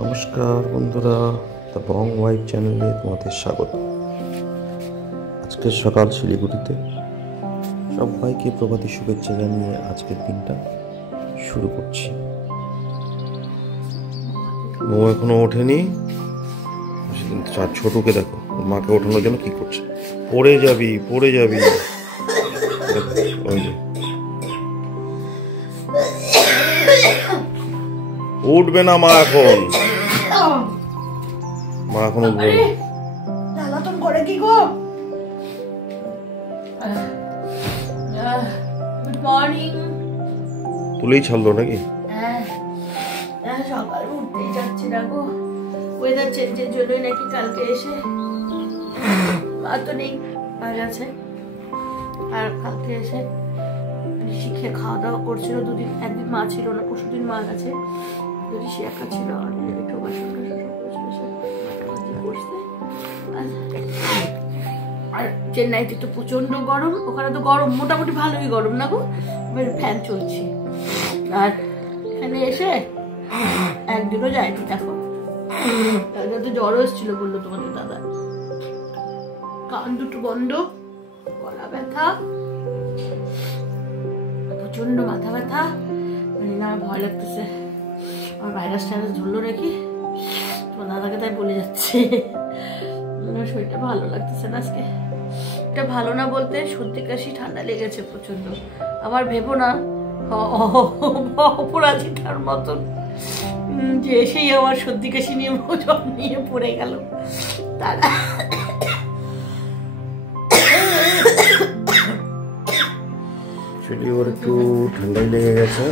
নমস্কার বন্ধুরা, the Bong wife চ্যানেলে তোমাদের স্বাগত। আজকের সকাল শিলিগুড়িতে সবাইকে প্রভাতী শুভেচ্ছা জানিয়ে আজকের দিনটা শুরু করছি। মৌ এখনো ওঠেনি, চার ছোটকে দেখো মাকে ওঠানোর জন্য কি করছে। পড়ে যাবি ওই যে উঠবে না মা, এখন উঠবে তুলেই ছাড়লো নাকি? সকালে উঠতেই যাচ্ছি না গো, ওয়েদার চেঞ্জের জন্যই নাকি কালকে এসে মা তো নেই, মা গেছে। আর কালকে এসে শিখে খাওয়া দাওয়া করছিল, দুদিন একদিন মা ছিল না, পরশুদিন মা গেছে, যদি সে একা ছিল। আর আর চেন্নাইতে তো প্রচন্ড গরম, ওখানে তো গরম মোটামুটি ভালোই গরম না গো, ফ্যান চলছে। আর এখানে এসে একদিনও যায়নি, দেখো তো জ্বরও এসেছিল বললো তোমাদের দাদা, কান দুটো বন্ধ, গলা ব্যথা, প্রচন্ড মাথা ব্যথা, মানে না ভয় লাগতেছে আমার ভাইরাস টাইরাস ধরলো নাকি, তোমার দাদাকে তাই বলে যাচ্ছে। শরীরটা ভালো লাগতেছে না আজকে, এটা ভালো না বলতে সর্দি কাশি ঠান্ডা লেগেছে প্রচন্ড। আবার ভেবো না অপরাজিতার মতন যে এসেই আমার সর্দি কাশি নিয়ে জল নিয়ে পড়ে গেল। তারা ওর একটু ঠান্ডাই লেগে গেছে,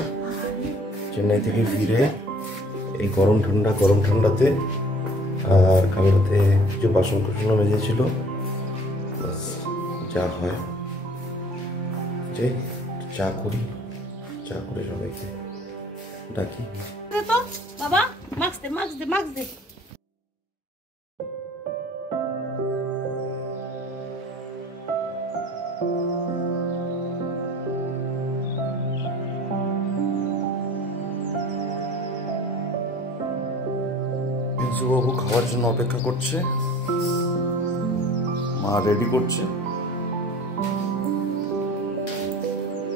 চেন্নাই থেকে ফিরে এই গরম ঠান্ডাতে। আর কামরাতে কিছু বাসন কোসন মেজেছিল, যা হয় যে চা করে সবাইকে ডাকি। বাবা মাস্ক দে বাবু খাওয়ার জন্য অপেক্ষা করছে, মা রেডি করছে,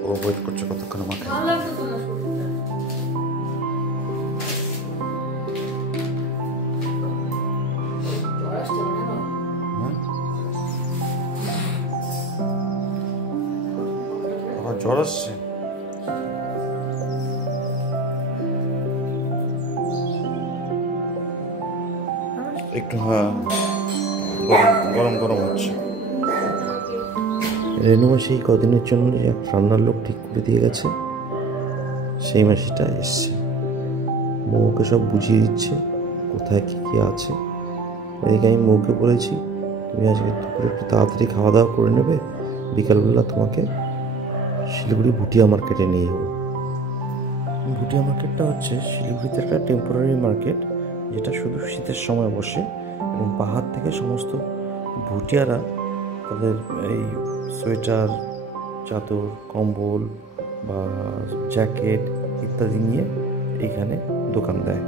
ও ওয়েট করছে কতক্ষণ মাকে। আবার জ্বর আসছে, একটু গরম হচ্ছে। রেনু মাসি কদিনের জন্য এক রান্নার লোক ঠিক করে দিয়ে গেছে, সেই মাসিটা এসছে, মৌকে সব বুঝিয়ে দিচ্ছে কোথায় কি আছে। এদিকে আমি মৌকে বলেছি তুমি আজকে দুপুরে একটু তাড়াতাড়ি খাওয়া দাওয়া করে নেবে, বিকালবেলা তোমাকে শিলিগুড়ি ভুটিয়া মার্কেটে নিয়ে যাবো। ভুটিয়া মার্কেটটা হচ্ছে শিলিগুড়িতে একটা টেম্পোরারি মার্কেট, যেটা শুধু শীতের সময় বসে এবং পাহাড় থেকে সমস্ত ভুটিয়ারা তাদের এই সোয়েটার, চাদর, কম্বল বা জ্যাকেট ইত্যাদি নিয়ে এইখানে দোকান দেয়।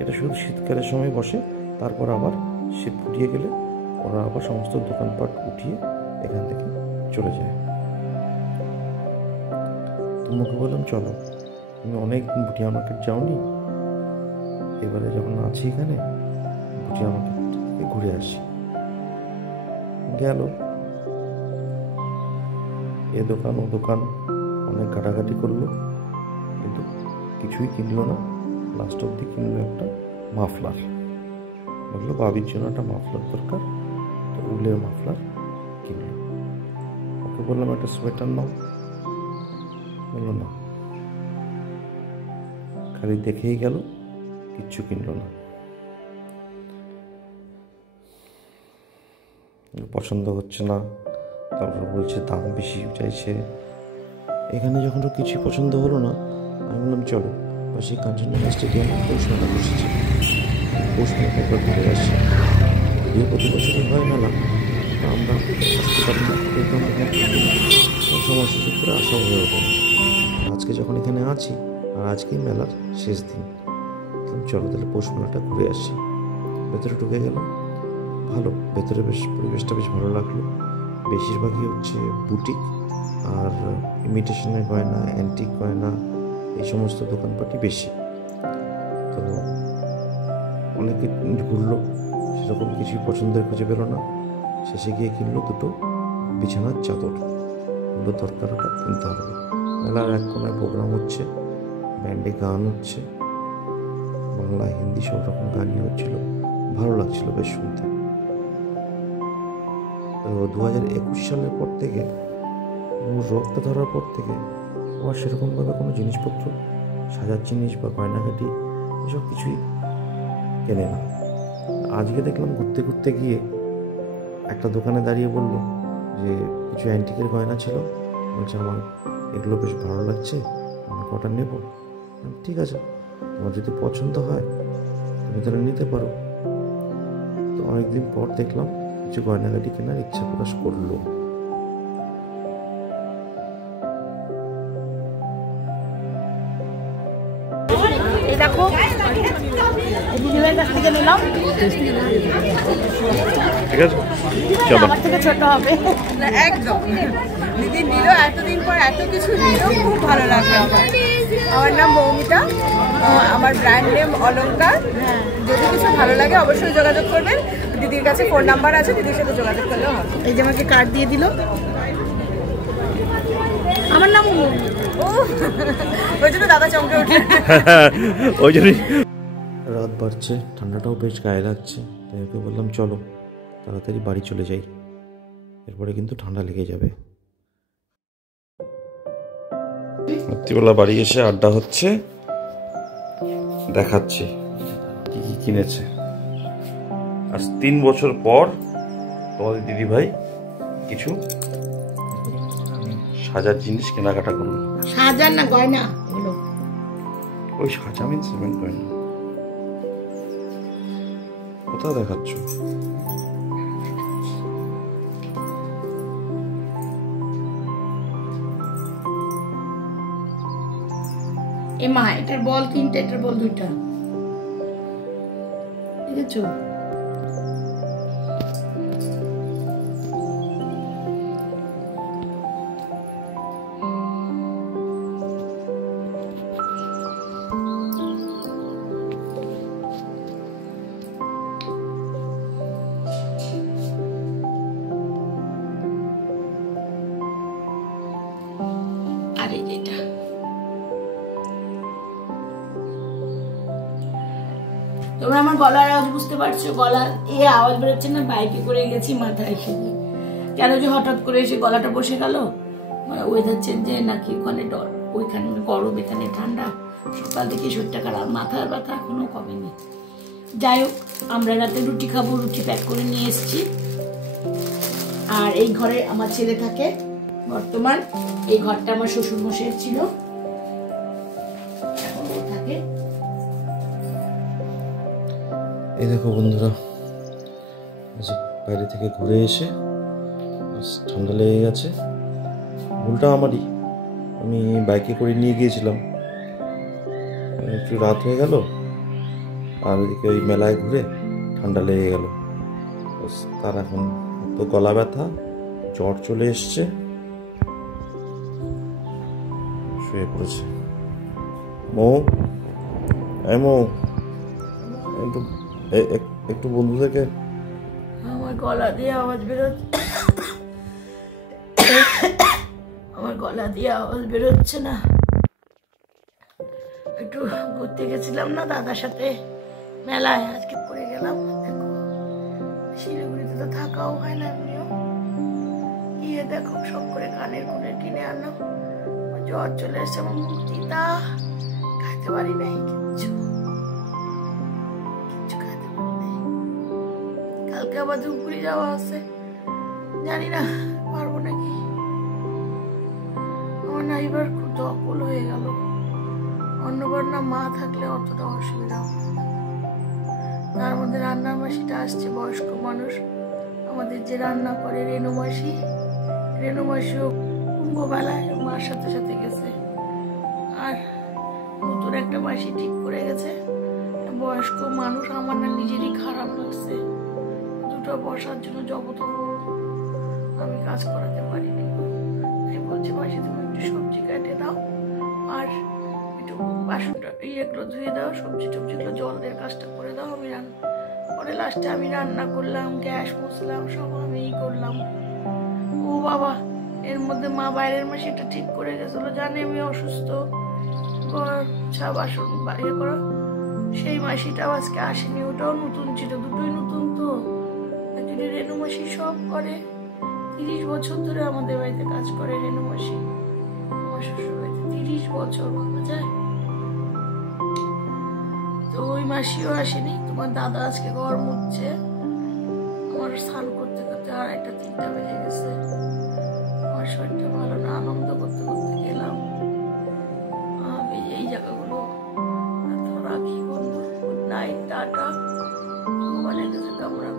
এটা শুধু শীতকালের সময় বসে, তারপর আবার শীত ফুটিয়ে গেলে ওরা আবার সমস্ত দোকানপাট উঠিয়ে এখান থেকে চলে যায়। তোমাকে বললাম চলো, তুমি অনেকদিন ভুটিয়া মার্কেট যাওনি, এবারে যখন আছি এখানে ভুটিয়া মার্কেট থেকে ঘুরে আসি। গেল এ দোকান ও দোকান, অনেক ঘাটাঘাটি করলো, কিন্তু কিছুই কিনলো না। লাস্ট অব্দি কিনলো একটা মাফলার, বললো বাবির জন্য একটা মাফলার দরকার, তো উলের মাফলার কিনলো। ওকে বললাম একটা সোয়েটার নাও, বললো না, খালি দেখেই গেল, কিচ্ছু কিনলো না। পছন্দ হচ্ছে না, তারপর বলছে দাম বেশি চাইছে। এখানে যখন কিছুই পছন্দ হলো না, আমি বললাম চলো পাশে কাঞ্চনজঙ্ঘা স্টেডিয়ামে পৌষ মেলা বসেছে, পৌষ মেলাটা একবার ঘুরে আসছি। যদিও প্রতি বছরই হয় মেলা, আমরা আসতে পারি না, সময় সুযোগ করে আসা হয়ে ওঠে না। আজকে যখন এখানে আছি, আর আজকেই মেলার শেষ দিন, বললাম চলো তাহলে পৌষ মেলাটা ঘুরে আসি। ভেতরে ঢুকে গেলাম, ভালো, ভেতরে বেশ পরিবেশটা বেশ ভালো লাগলো। বেশিরভাগই হচ্ছে বুটিক আর ইমিটেশনের গয়না, অ্যান্টিক গয়না, এই সমস্ত দোকানপাটি বেশি। তো অনেকে ঘুরলো, সেরকম কিছুই পছন্দের খুঁজে পেল না। শেষে গিয়ে কিনলো দুটো বিছানার চাদর, এগুলো দরকার, ওটা কিনতে হবে। মেলার এক কোনায় প্রোগ্রাম হচ্ছে, ব্যান্ডে গান হচ্ছে, বাংলা হিন্দি সব রকম গানই হচ্ছিল, ভালো লাগছিল বেশ শুনতে। তো 2021 সালের পর থেকে, রোগটা ধরার পর থেকে আবার সেরকমভাবে কোনো জিনিসপত্র, সাজার জিনিস বা গয়নাঘাটি এসব কিছুই কেনে না। আজকে দেখলাম ঘুরতে ঘুরতে গিয়ে একটা দোকানে দাঁড়িয়ে বললো যে কিছু অ্যান্টিকের গয়না ছিল, বলছে আমার এগুলো বেশ ভালো লাগছে, আমি কটা নেব। ঠিক আছে, তোমার যদি পছন্দ হয় তুমি তাহলে নিতে পারো। তো অনেকদিন পর দেখলাম কিছু গয়নাগাটি কেনার ইচ্ছা প্রকাশ করলো। দেখো দিদিভাইয়ের কাছ থেকে নিলাম, ঠিক আছে, চলো। আমার থেকে ছোট হবে না, একদম দিদি নিল, এতদিন পর এত কিছু নিল, খুব ভালো লাগলো আমার। আমার নাম মৌমিতা, আমার ব্র্যান্ড নেম অলঙ্কার। যদি কিছু ভালো লাগে অবশ্যই যোগাযোগ করবেন, দিদির কাছে ফোন নাম্বার আছে, দিদির সাথে যোগাযোগ করলেও হবে। এই যে আমাকে কার্ড দিয়ে দিল, আমার নাম ও ওই জন্য দাদা চমকে উঠে। ওই জন্যই। রাত বাড়ছে, ঠান্ডাটাও বেশ গায়ে লাগছে, তাই ওকে বললাম চলো তাড়াতাড়ি বাড়ি চলে যাই, এরপরে কিন্তু ঠান্ডা লেগে যাবে। রাত্রিবেলা বাড়ি এসে আড্ডা হচ্ছে, দেখাচ্ছি কি কি কিনেছে। আজ 3 বছর পর তোমাদের দিদিভাই কিছু সাজার জিনিস কেনাকাটা করলো। সাজার না গয়না হলো, ওই সাজা মিন সিমেন্ট গয়না। কোথায় দেখাচ্ছ? এ মা এটার বল 3টা, এটার বল 2টা, দেখেছো? আরে এটা তোমরা আমার গলার আওয়াজ বুঝতে পারছো? গলার এই আওয়াজ বেরোচ্ছে না, বাইকে করে গেছি মাথায় এসে, কেন যে হঠাৎ করে এসে গলাটা বসে গেল। ওয়েদার চেঞ্জে নাকি ওখানে ডর, ওইখানে গরম এখানে ঠান্ডা, সকাল থেকে শরীরটা খারাপ, মাথার ব্যথা এখনো কমেনি। যাই হোক, আমরা রাতে রুটি খাবো, রুটি প্যাক করে নিয়ে এসেছি। আর এই ঘরে আমার ছেলে থাকে বর্তমান, এই ঘরটা আমার শ্বশুর মশাইয়ের ছিল, এখন ও থাকে। এই দেখো বন্ধুরা, বাইরে থেকে ঘুরে এসে ঠান্ডা লেগে গেছে। ভুলটা আমারই, আমি বাইকে করে নিয়ে গিয়েছিলাম, একটু রাত হয়ে গেল, আর ওইদিকে ওই মেলায় ঘুরে ঠান্ডা লেগে গেল। তার এখন তো গলা ব্যথা, জ্বর চলে এসছে, শুয়ে পড়েছে। মৌ, মৌ, একটু বন্ধুদেরকে। আমার গলা দিয়ে আওয়াজ বেরোচ্ছে, আমার গলা দিয়ে আওয়াজ বেরোচ্ছে না। একটু ঘুরতে গেছিলাম না দাদার সাথে মেলায়, আজকে পড়ে গেলাম। দেখো শিলিগুড়িতে তো থাকাও হয় না, এমনিও গিয়ে দেখো সব করে কানের কুনের কিনে আনলাম। জ্বর চলে এসছে, আমার মুখ দিদা, খাইতে পারি নাই কিচ্ছু, খাইতে পারি নাই। কালকে আবার ধূপগুড়ি যাওয়া আছে, জানি না পারবো নাকি। আমার না এবার খুব দখল হয়ে গেল, অন্যবার না মা থাকলে অতটা অসুবিধা হবে না। তার মধ্যে রান্নার মাসিটা আসছে, বয়স্ক মানুষ, আমাদের যে রান্না করে রেনু মাসিও কুম্ভবেলায় মার সাথে সাথে গেছে। আর নতুন একটা মাসি ঠিক করে গেছে, বয়স্ক মানুষ, আমার না নিজেরই খারাপ লাগছে। দুটো বসার জন্য জবতবু আমি কাজ করাতে পারিনি। আমি বলছি মাসি তুমি একটু সবজি কেটে দাও আর একটু বাসনটা ইয়েগুলো ধুয়ে দাও, সবজি টবজিগুলো জল দিয়ে কাজটা করে দাও, আমি পরে লাস্টে আমি রান্না করলাম, গ্যাস মুছলাম, সব আমি করলাম। ও বাবা, এর মধ্যে মা বাইরের মাসিটা ঠিক করে গেছিল, জানে আমি অসুস্থ, বাসন ইয়ে করো। সেই মাসিটাও আজকে আসেনি, ওটাও নতুন ছিল, দুটোই নতুন। তো অ্যাকচুয়ালি রেনু মাসি সব করে, 30 বছর ধরে আমাদের বাড়িতে কাজ করে রেনু মাসি, আমার শ্বশুর বাড়িতে 30 বছর ভাবা যায়। তো ওই মাসিও আসেনি। তোমার দাদা আজকে ঘর মুছছে, আমার স্নান করতে করতে 2:30-3টা বেজে গেছে। আমার শরীরটা ভালো না, আনন্দ করতে করতে গেলাম। আমি এই জায়গাগুলো রাখি বন্ধু। Good night, tata. মোবাইলের কাছে কামড়া।